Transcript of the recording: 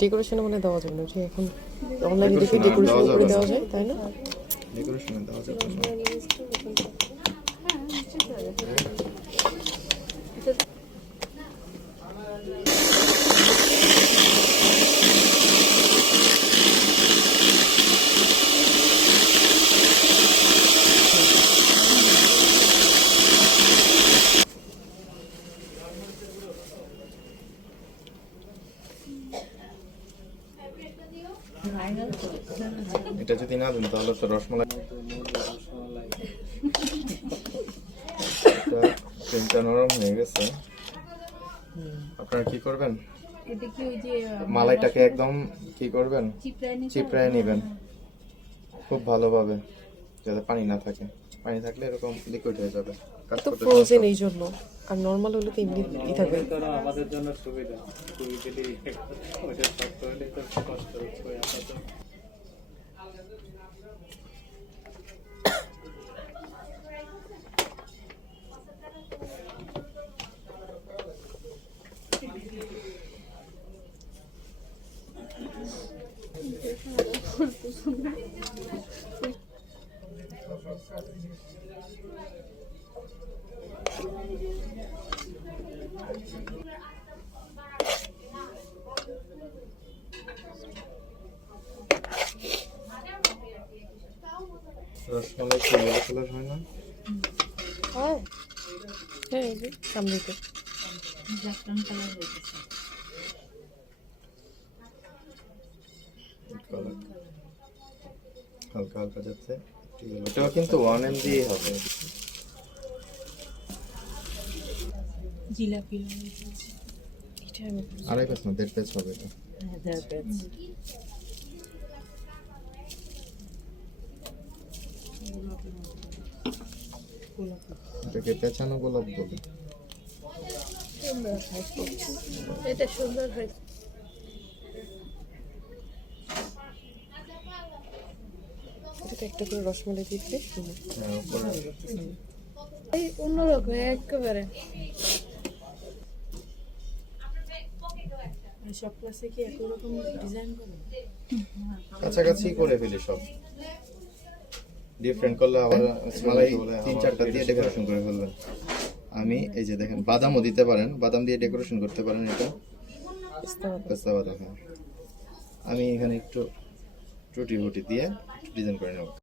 ডেকোরেশনে মানে দেওয়া যাবে না যে এখন অনলাইনে দেখে ডেকোরেশন করে দেওয়া যায় তাই না? ডেকোরেশনে দেওয়া যাবে না। এটা যদি না দেন তাহলে তো রসমালাই। এটা ক্রিমটা নরম হয়ে গেছে। আপনারা কি করবেন? মালাইটাকে একদম কি করবেন? চিপড়ায় নেবেন। খুব ভালোভাবে যাতে পানি না থাকে। পানি থাকলে এরকম লিকুইড হয়ে যাবে। তো ফ্রোজেন এই জন্য আর নর্মাল হলে তো এমনি ই থাকবে। আমাদের জন্য সুবিধা তুই যদি ওইটা শক্ত হলে তো কষ্ট হচ্ছে আপাতত রসমালাই কি ইয়েলো কালার হয় না হ্যাঁ হ্যাঁ এই যে সামনেতে জাফরান কালার হয়ে হালকা হালকা যাচ্ছে। এটাও কিন্তু ওয়ান এম দিয়ে হবে। জিলাপি হয়ে গেছে এটা আমি আড়াই পেস না দেড় পেস হবে এটা। এটাকে পেঁচানো গোলাপ বলে। এটা সুন্দর হয়েছে এটা একটা করে রসমালাই সুন্দর। হ্যাঁ, এই অন্যরকম একেবারে। সব ক্লাসে কি একই রকম ডিজাইন করে? কাছাকাছি করে ফেলি সব। ডিফারেন্ট করলে আবার মালাই তিন চারটা দিয়ে ডেকোরেশন করে ফেলবেন। আমি, এই যে দেখেন, বাদামও দিতে পারেন, বাদাম দিয়ে ডেকোরেশন করতে পারেন এটা পেস্তা বাদাম। হ্যাঁ। আমি এখানে একটু টুটি ফুটি দিয়ে ডিজাইন করে নেব